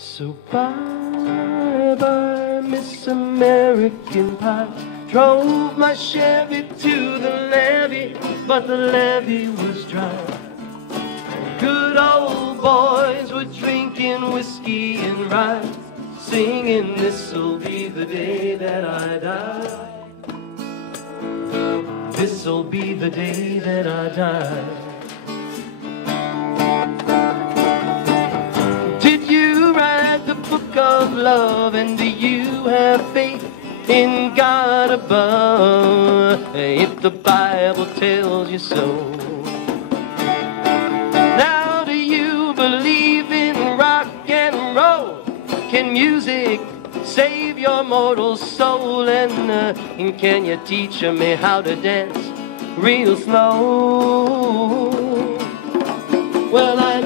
So bye-bye, Miss American Pie. Drove my Chevy to the levee, but the levee was dry. Good old boys were drinking whiskey and rye, singing, this'll be the day that I die. This'll be the day that I die. Did you write the book of love, and do you have faith in God above? If the Bible tells you so. Now do you believe in rock and roll? Can music save your mortal soul? And can you teach me how to dance real slow? Well, I